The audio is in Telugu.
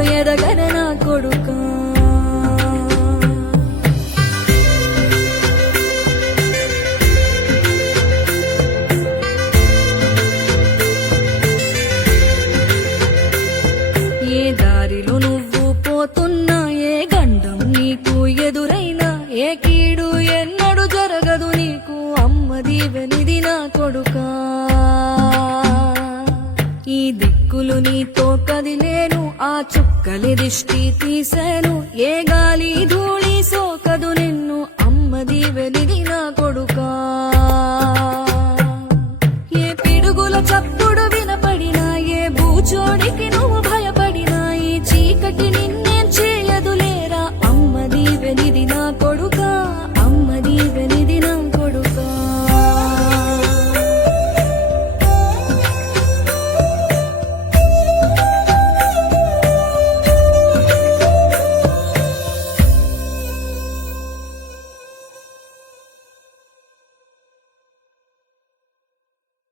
నేర్పుతో ఎదగన నా కొడుకా. ఏ దారిలో నువ్వు పోతున్నా ఏ గండం నీకు ఎదురైనా ఏ కీడు ఎన్నడు జరగదు నీకు. అమ్మ దీవెనిది నా కొడుకా. ఈ దిక్కులు నీతో కది ఆ చుక్కలి దిష్టి తీశాను ఏ గాలి ధూళి సోకదు నిన్ను అమ్మ దీవెనిది నా కొడుకా.